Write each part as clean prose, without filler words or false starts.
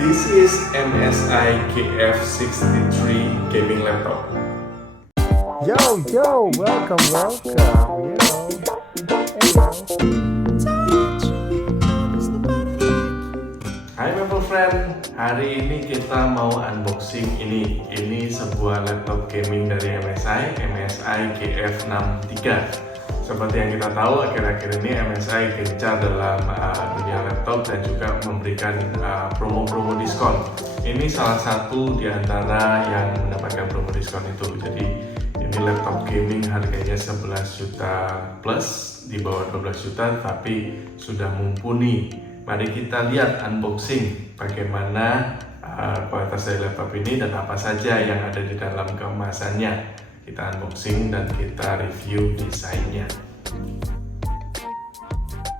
This is MSI GF63 gaming laptop. Yo, welcome. Hey, Hai Maple Friend, hari ini kita mau unboxing ini. Ini sebuah laptop gaming dari MSI GF63. Seperti yang kita tahu, akhir-akhir ini MSI gencar dalam dunia laptop dan juga memberikan promo-promo diskon. Ini salah satu di antara yang mendapatkan promo diskon itu. Jadi ini laptop gaming harganya 11 juta plus, di bawah 12 juta, tapi sudah mumpuni. Mari kita lihat unboxing bagaimana kualitas dari laptop ini dan apa saja yang ada di dalam kemasannya. Kita unboxing dan kita review desainnya.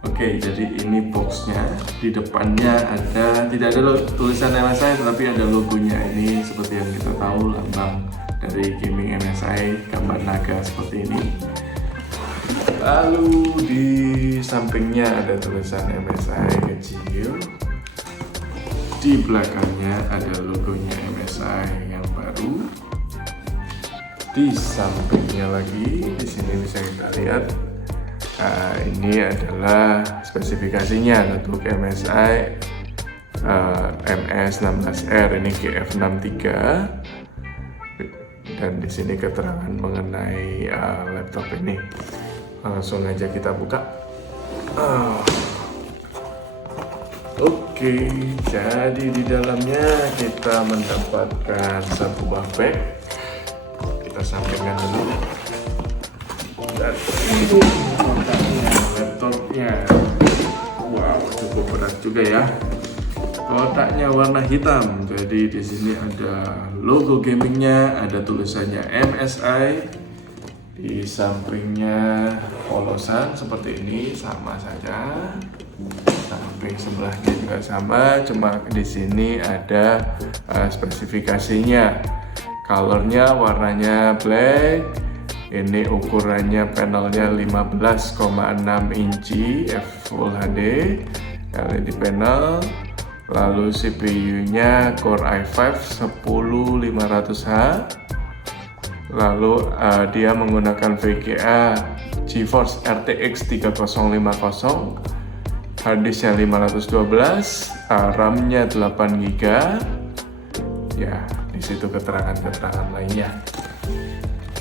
Oke, jadi ini boxnya. Di depannya tidak ada tulisan MSI, tetapi ada logonya. Ini seperti yang kita tahu, lambang dari gaming MSI, gambar naga seperti ini. Lalu di sampingnya ada tulisan MSI kecil. Di belakangnya ada logonya MSI yang baru. Di sampingnya lagi, di sini bisa kita lihat, ini adalah spesifikasinya untuk MSI MS16R, ini GF63, dan di sini keterangan mengenai laptop ini. Langsung aja kita buka. Oke, jadi di dalamnya kita mendapatkan satu buah bag. Kita sampaikan dulu. Dan ini laptopnya. Wow, cukup berat juga ya. Kotaknya warna hitam. Jadi di sini ada logo gamingnya, ada tulisannya MSI. Di sampingnya polosan seperti ini, sama saja. Samping sebelahnya juga sama, cuma di sini ada spesifikasinya. Colornya warnanya black. Ini ukurannya panelnya 15,6 inci Full HD LED panel. Lalu CPU-nya Core i5 10500H. Lalu dia menggunakan VGA GeForce RTX 3050. Harddisknya 512, RAM-nya 8GB. Ya, di situ keterangan-keterangan lainnya.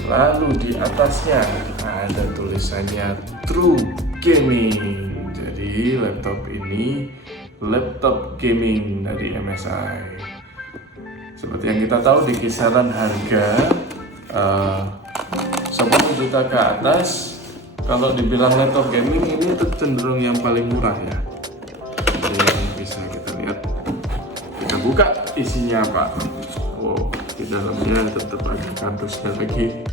Lalu di atasnya ada tulisannya True Gaming. Jadi laptop ini laptop gaming dari MSI. Seperti yang kita tahu, di kisaran harga 10 juta ke atas. Kalau dibilang laptop gaming, ini cenderung yang paling murah ya. Jadi bisa kita lihat. Kita buka isinya apa. Oh, di dalamnya tetap ada kardusnya lagi.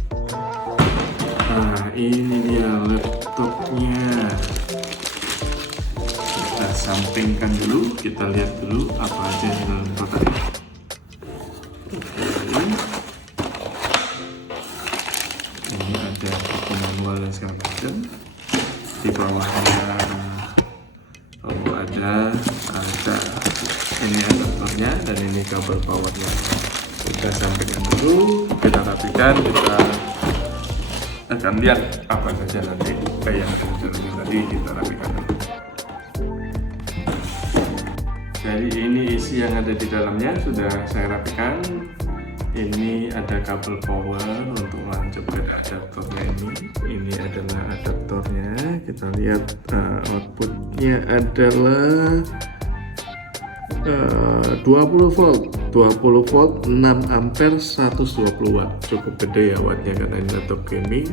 Nah, ini dia laptopnya. Kita sampingkan dulu, kita lihat dulu apa aja di dalam kotaknya. Ini ada buku manual dan segala macam. Di bawahnya ada ini adaptornya dan ini kabel powernya. Kita sampaikan dulu, kita rapikan, kita akan lihat apa saja nanti yang tadi kita rapikan dulu. Jadi ini isi yang ada di dalamnya sudah saya rapikan. Ini ada kabel power untuk melanjutkan adaptornya ini. Ini adalah adaptornya. Kita lihat outputnya adalah 20 volt 6 ampere 120 watt. Cukup gede ya wattnya karena ini laptop gaming.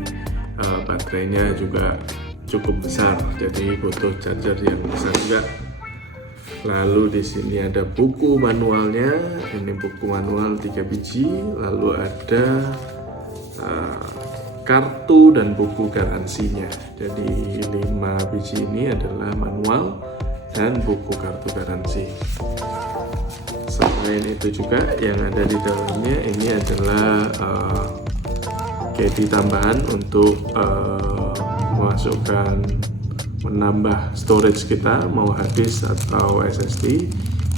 Baterainya juga cukup besar, jadi butuh charger yang besar juga. Lalu di sini ada buku manualnya. Ini buku manual 3 biji. Lalu ada kartu dan buku garansinya. Jadi 5 biji ini adalah manual dan buku kartu garansi. Selain itu juga yang ada di dalamnya ini adalah key tambahan untuk menambah storage kita, mau hard disk atau SSD.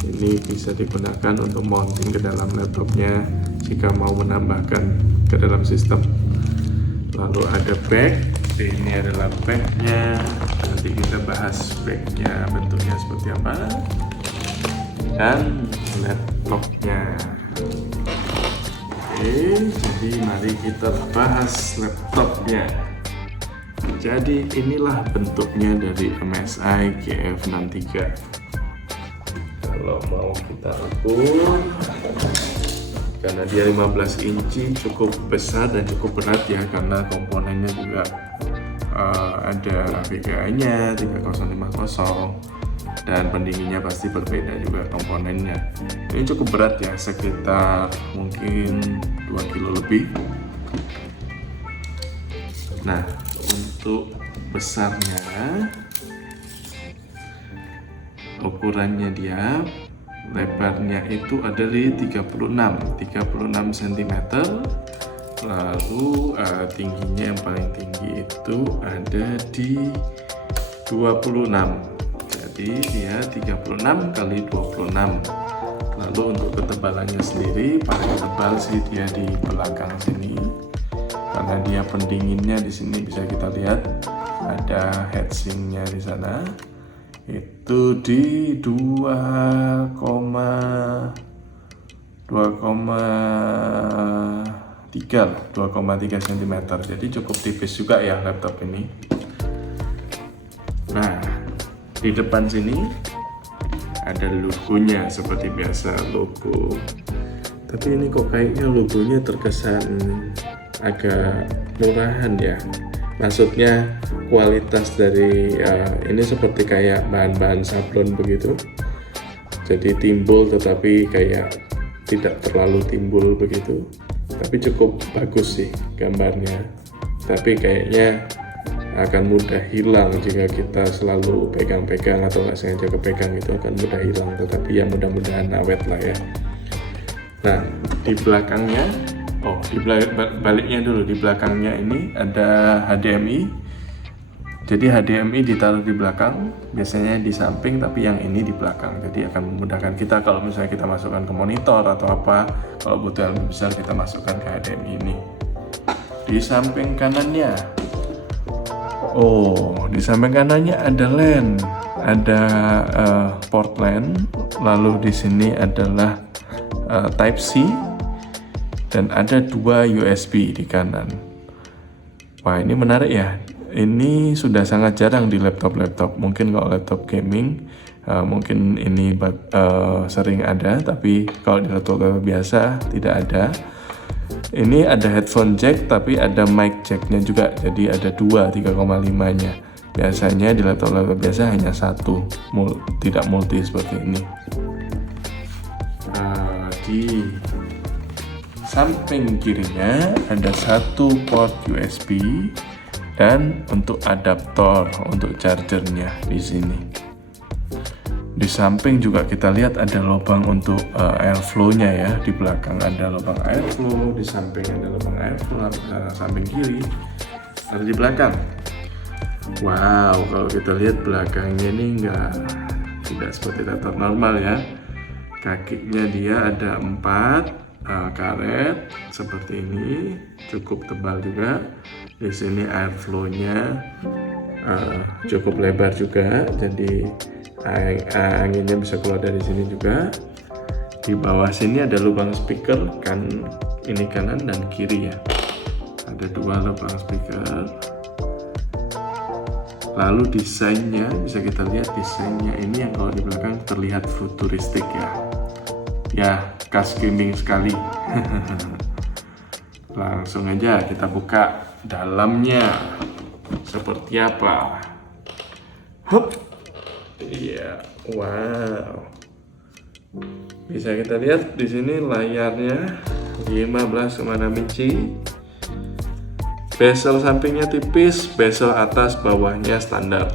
Ini bisa digunakan untuk mounting ke dalam laptopnya jika mau menambahkan ke dalam sistem. Lalu ada back, ini adalah backnya. Nanti kita bahas backnya bentuknya seperti apa. Dan laptopnya. Oke, jadi mari kita bahas laptopnya. Jadi inilah bentuknya dari MSI GF63. Kalau mau kita ukur, karena dia 15 inci cukup besar dan cukup berat ya, karena komponennya juga ada VGA-nya 3050 dan pendinginnya pasti berbeda juga komponennya. Ini cukup berat ya, sekitar mungkin 2 kilo lebih. Nah, untuk besarnya, ukurannya dia, lebarnya itu ada di 36 cm, lalu tingginya yang paling tinggi itu ada di 26, jadi dia 36 kali 26. Lalu untuk ketebalannya sendiri paling tebal sih dia di belakang sini, karena dia pendinginnya di sini bisa kita lihat ada heatsinknya di sana. Itu di 2,3 cm, jadi cukup tipis juga ya laptop ini. Nah, di depan sini ada logonya seperti biasa, logo. Tapi ini kok kayaknya logonya terkesan agak murahan ya. Maksudnya kualitas dari ini seperti kayak bahan-bahan sablon begitu. Jadi timbul tetapi kayak tidak terlalu timbul begitu. Tapi cukup bagus sih gambarnya. Tapi kayaknya akan mudah hilang jika kita selalu pegang-pegang atau nggak sengaja kepegang, itu akan mudah hilang. Tetapi ya mudah-mudahan awet lah ya. Nah, di belakangnya, baliknya dulu, di belakangnya ini ada HDMI. Jadi HDMI ditaruh di belakang, biasanya di samping, tapi yang ini di belakang. Jadi akan memudahkan kita kalau misalnya kita masukkan ke monitor atau apa, kalau butuh yang lebih besar kita masukkan ke HDMI ini. Di samping kanannya, di samping kanannya ada LAN, ada port LAN, lalu di sini adalah Type C, dan ada 2 USB di kanan. Wah, ini menarik ya. Ini sudah sangat jarang di laptop-laptop. Mungkin kalau laptop gaming mungkin ini sering ada, tapi kalau di laptop biasa tidak ada. Ini ada headphone jack, tapi ada mic jacknya juga. Jadi ada 2 3,5 nya. Biasanya di laptop-laptop biasa hanya satu, tidak multi seperti ini. Di samping kirinya ada satu port USB dan untuk adaptor untuk chargernya di sini. Di samping juga kita lihat ada lubang untuk airflow-nya ya. Di belakang ada lubang airflow, di samping ada lubang airflow, samping kiri ada di belakang. Wow, kalau kita lihat belakangnya ini tidak seperti laptop normal ya. Kakinya dia ada 4 karet seperti ini, cukup tebal juga. Di sini airflow-nya cukup lebar juga, jadi anginnya bisa keluar dari sini juga. Di bawah sini ada lubang speaker, kan ini kanan dan kiri ya. Ada 2 lubang speaker. Lalu desainnya bisa kita lihat, desainnya ini yang kalau di belakang terlihat futuristik ya. Ya, khas gaming sekali. Langsung aja kita buka dalamnya seperti apa. Hup. Iya, wow. Bisa kita lihat di sini layarnya 15,6 inci. Bezel sampingnya tipis, bezel atas bawahnya standar.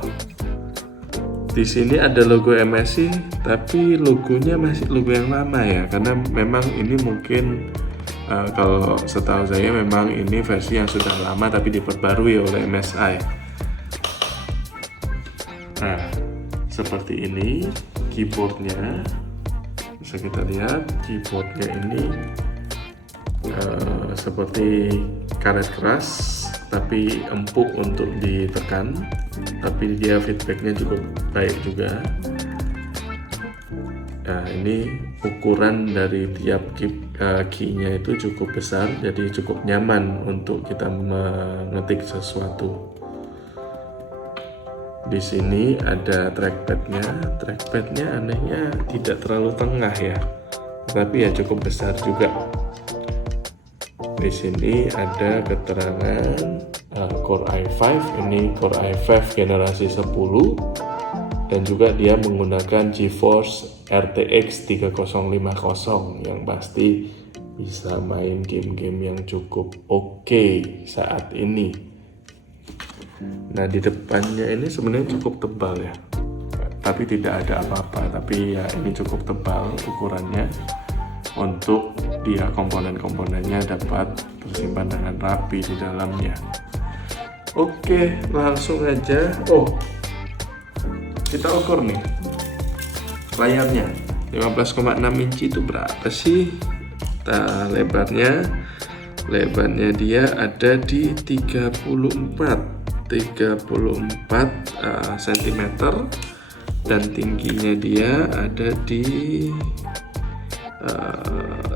Di sini ada logo MSI, tapi logonya masih logo yang lama ya, karena memang ini mungkin kalau setahu saya memang ini versi yang sudah lama tapi diperbarui oleh MSI. Nah, seperti ini keyboardnya. bisa kita lihat keyboardnya ini seperti karet keras tapi empuk untuk ditekan, tapi dia feedbacknya cukup baik juga. Nah, ini ukuran dari tiap key-nya itu cukup besar, jadi cukup nyaman untuk kita mengetik sesuatu. Di sini ada trackpadnya anehnya tidak terlalu tengah ya, tapi ya cukup besar juga. Di sini ada keterangan Core i5, ini Core i5 generasi 10, dan juga dia menggunakan GeForce RTX 3050 yang pasti bisa main game-game yang cukup oke saat ini. Nah, di depannya ini sebenarnya cukup tebal ya, tapi tidak ada apa-apa, tapi ya ini cukup tebal ukurannya untuk dia komponen-komponennya dapat tersimpan dengan rapi di dalamnya. Oke, langsung aja. Kita ukur nih layarnya 15,6 inci itu berapa sih? Lebarnya dia ada di 34 cm, dan tingginya dia ada di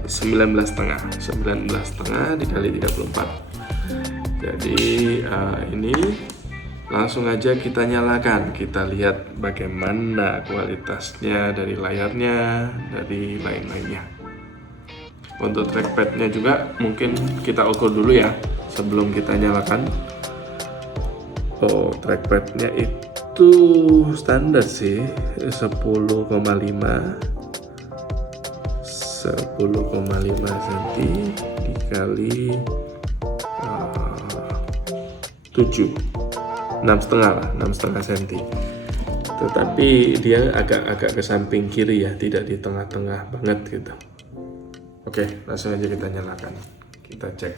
19,5 dikali 34. Jadi ini langsung aja kita nyalakan, kita lihat bagaimana kualitasnya dari layarnya, dari lain-lainnya. Untuk trackpadnya juga mungkin kita ukur dulu ya sebelum kita nyalakan. Trackpadnya itu standar sih 10,5 cm dikali 6,5 cm. Tetapi dia agak ke samping kiri ya, tidak di tengah-tengah banget gitu. Oke, langsung aja kita nyalakan, kita cek.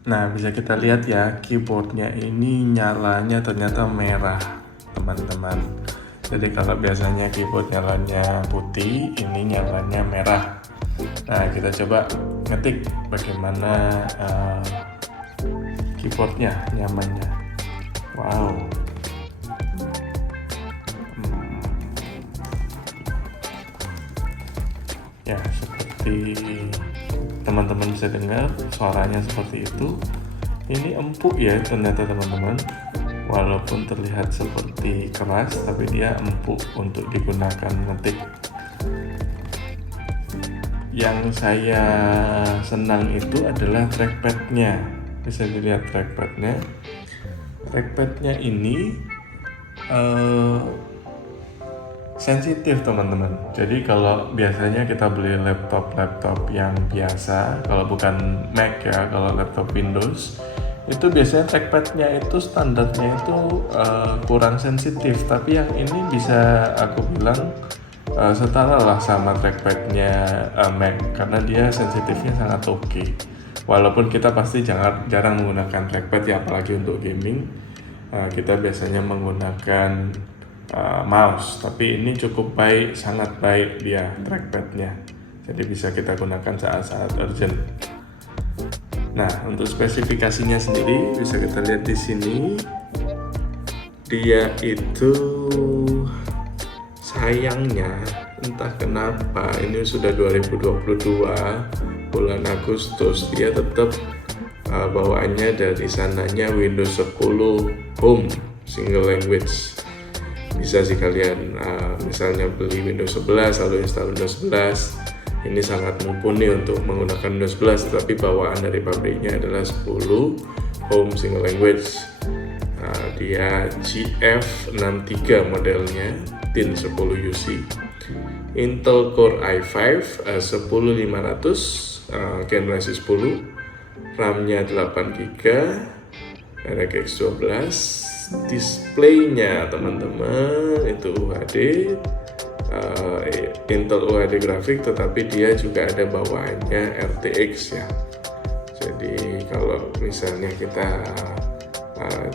Nah, bisa kita lihat ya, keyboardnya ini nyalanya ternyata merah, teman-teman. Jadi kalau biasanya keyboard nyalanya putih, ini nyalanya merah. Nah, kita coba ngetik bagaimana keyboardnya nyamannya. Wow. Ya, seperti teman-teman bisa dengar suaranya seperti itu. Ini empuk ya ternyata teman-teman. Walaupun terlihat seperti keras, tapi dia empuk untuk digunakan ngetik. Yang saya senang itu adalah trackpadnya. Bisa dilihat trackpadnya. Trackpadnya ini sensitif teman-teman. Jadi kalau biasanya kita beli laptop yang biasa, kalau bukan Mac ya, kalau laptop Windows, itu biasanya trackpadnya itu standarnya itu kurang sensitif, tapi yang ini bisa aku bilang setara lah sama trackpadnya Mac, karena dia sensitifnya sangat oke. Walaupun kita pasti jarang menggunakan trackpad ya, apalagi untuk gaming, kita biasanya menggunakan mouse, tapi ini cukup baik, sangat baik dia trackpadnya, jadi bisa kita gunakan saat-saat urgent. Nah, untuk spesifikasinya sendiri bisa kita lihat di sini. Dia itu sayangnya entah kenapa ini sudah 2022 bulan Agustus, dia tetap bawaannya dari sananya Windows 10 Home Single Language. Bisa sih kalian misalnya beli Windows 11 lalu install Windows 11. Ini sangat mumpuni untuk menggunakan Windows 11, tetapi bawaan dari pabriknya adalah 10 Home Single Language. Dia GF63 modelnya, pin 10 UC. Intel Core i5 10500 generasi 10, RAM-nya 8GB, RTX 12, displaynya teman-teman itu UHD, Intel UHD grafik, tetapi dia juga ada bawaannya RTX ya. Jadi kalau misalnya kita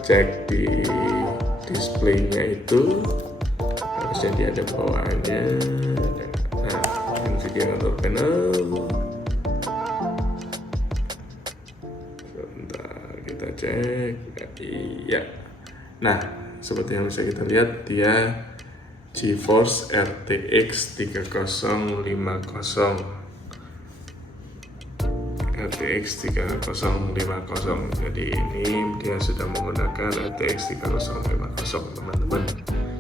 cek di displaynya itu harusnya dia ada bawaannya. Nah, NVIDIA control panel. Sebentar kita cek. Iya. Nah, seperti yang bisa kita lihat, dia GeForce RTX 3050. RTX 3050. Jadi ini dia sudah menggunakan RTX 3050, teman-teman.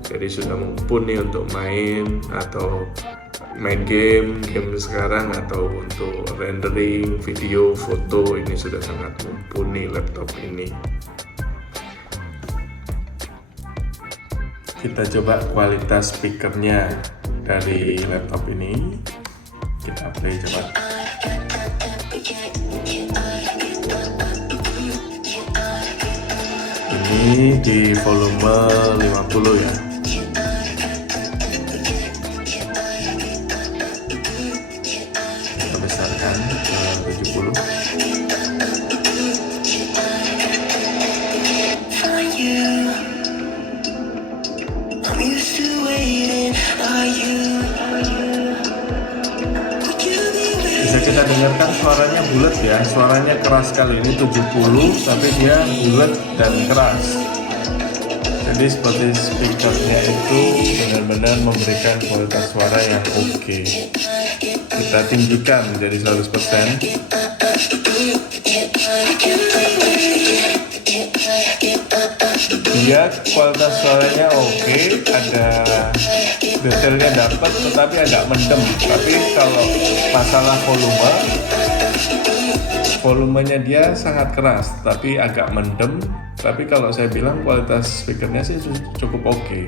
Jadi sudah mumpuni untuk main atau main game sekarang, atau untuk rendering video, foto. Ini sudah sangat mumpuni laptop ini. Kita coba kualitas speakernya dari laptop ini. Kita play coba. Ini di volume 50 ya. Kita besarkan ke 70. Bisa kita dengarkan suaranya bulat ya, suaranya keras sekali. Ini 70 tapi dia bulat dan keras. Jadi seperti speakernya itu benar-benar memberikan kualitas suara yang oke. Kita tinggikan menjadi 100%. Dia kualitas suaranya oke, ada detailnya dapat, tetapi agak mendem. Tapi kalau masalah volumenya dia sangat keras, tapi agak mendem. Tapi kalau saya bilang kualitas speakernya sih cukup oke.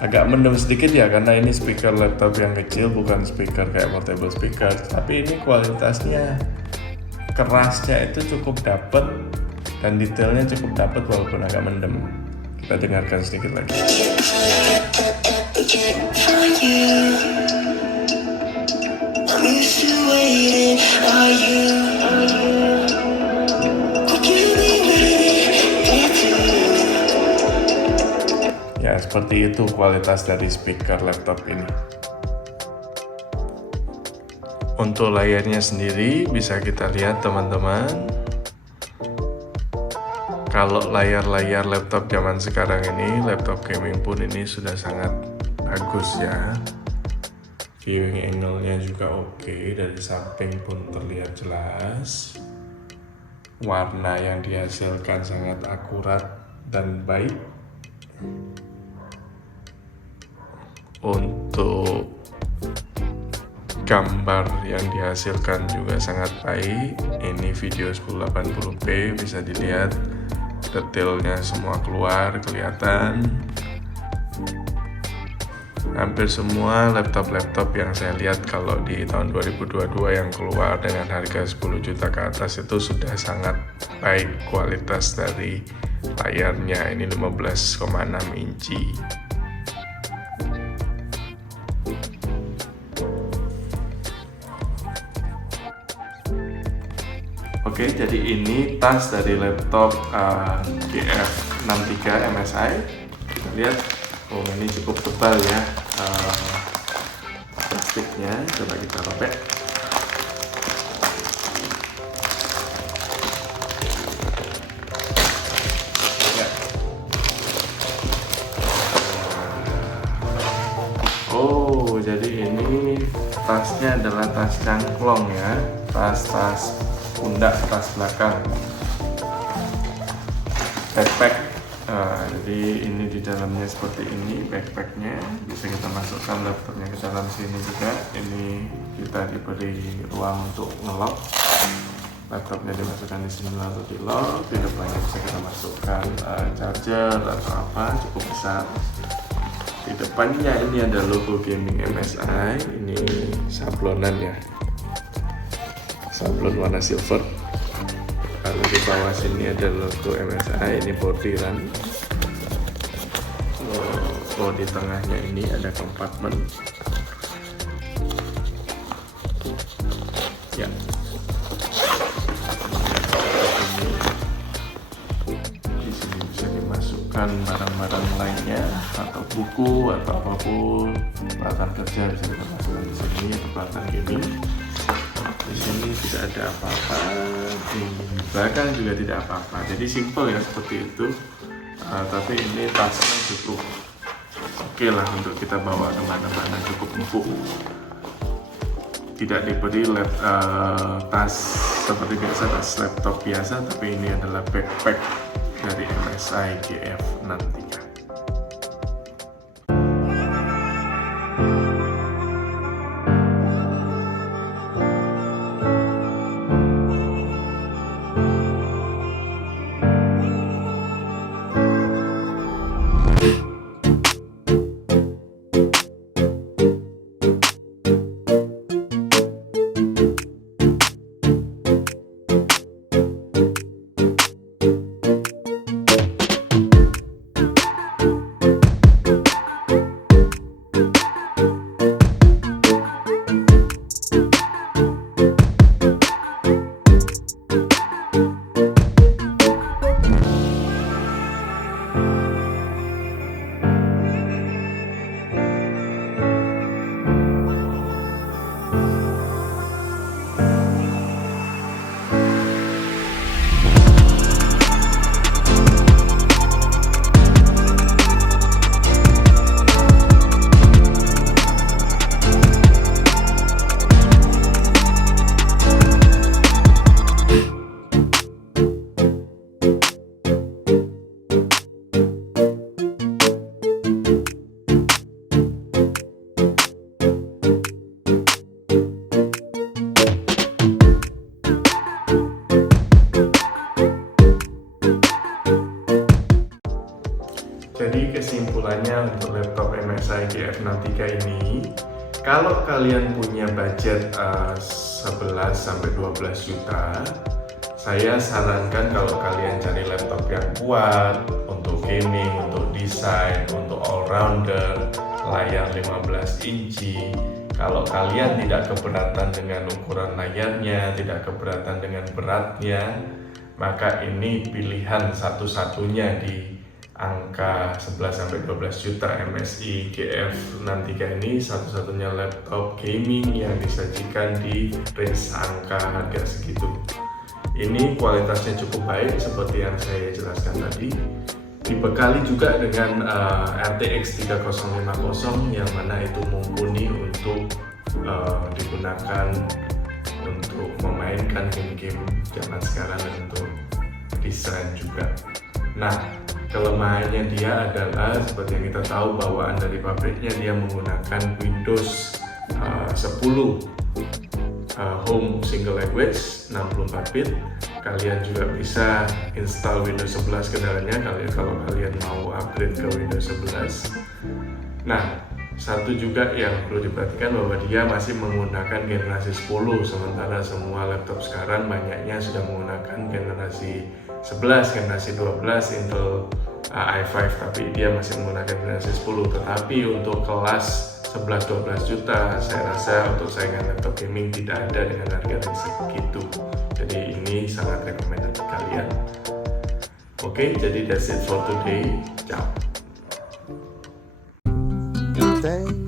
Agak mendem sedikit ya, karena ini speaker laptop yang kecil, bukan speaker kayak portable speaker. Tapi ini kualitasnya, kerasnya itu cukup dapet dan detailnya cukup dapet walaupun agak mendem. Kita dengarkan sedikit lagi. Ya, seperti itu kualitas dari speaker laptop ini. Untuk layarnya sendiri bisa kita lihat, teman-teman. Kalau layar-layar laptop zaman sekarang ini, laptop gaming pun ini sudah sangat bagus ya. Viewing angle-nya juga oke, dari samping pun terlihat jelas. Warna yang dihasilkan sangat akurat dan baik. Untuk gambar yang dihasilkan juga sangat baik. Ini video 1080p, bisa dilihat detailnya semua keluar, kelihatan. Hampir semua laptop-laptop yang saya lihat kalau di tahun 2022 yang keluar dengan harga 10 juta ke atas itu sudah sangat baik kualitas dari layarnya. Ini 15,6 inci. Oke, jadi ini tas dari laptop GF63 MSI. Kita lihat, oh ini cukup tebal ya plastiknya. Coba kita robek. Ya. Oh, jadi ini tasnya adalah tas cangklong ya, tas pundak, tas belakang, backpack. Jadi ini di dalamnya seperti ini backpacknya. Bisa kita masukkan laptopnya ke dalam sini juga. Ini kita diberi ruang untuk ngelock. Laptopnya dimasukkan di sini lalu di lock. Di depannya bisa kita masukkan charger atau apa, cukup besar. Di depannya ini ada logo gaming MSI. Ini sablonan ya, sablon warna silver. Lalu di bawah sini ada logo MSI, ini bordiran. info di tengahnya ini ada kompartemen. Ya. Di sini bisa dimasukkan barang-barang lainnya atau buku atau apapun, peralatan kerja bisa kita masukkan di sini, peralatan gaming. Di sini tidak ada apa-apa, di belakang juga tidak apa-apa. Jadi simple ya seperti itu. Tapi ini tasnya cukup oke lah untuk kita bawa kemana-mana, cukup empuk. Tidak diberi tas seperti biasa, tas laptop biasa, tapi ini adalah backpack dari MSI GF63. Jadi kesimpulannya untuk laptop MSI GF63 ini, kalau kalian punya budget 11-12 juta, saya sarankan kalau kalian cari laptop yang kuat untuk gaming, untuk desain, untuk all-rounder, layar 15 inci. Kalau kalian tidak keberatan dengan ukuran layarnya, tidak keberatan dengan beratnya, maka ini pilihan satu-satunya di angka 11-12 juta. MSI GF63 ini satu-satunya laptop gaming yang disajikan di range angka harga segitu. Ini kualitasnya cukup baik seperti yang saya jelaskan tadi. Dibekali juga dengan RTX 3050 yang mana itu mumpuni untuk digunakan untuk memainkan game-game zaman sekarang dan untuk desain juga. Nah, kelemahannya dia adalah seperti yang kita tahu bawaan dari pabriknya dia menggunakan Windows 10 Home Single Language 64 bit. Kalian juga bisa install Windows 11 ke dalamnya kalau kalian mau upgrade ke Windows 11. Nah, satu juga yang perlu diperhatikan bahwa dia masih menggunakan generasi 10, sementara semua laptop sekarang banyaknya sudah menggunakan generasi 11, generasi 12 Intel i5, tapi dia masih menggunakan generasi 10. Tetapi untuk kelas 11-12 juta, saya rasa untuk saingan laptop gaming tidak ada dengan harga yang segitu. Jadi ini sangat recommended kalian. Oke, jadi that's it for today. Ciao. Thank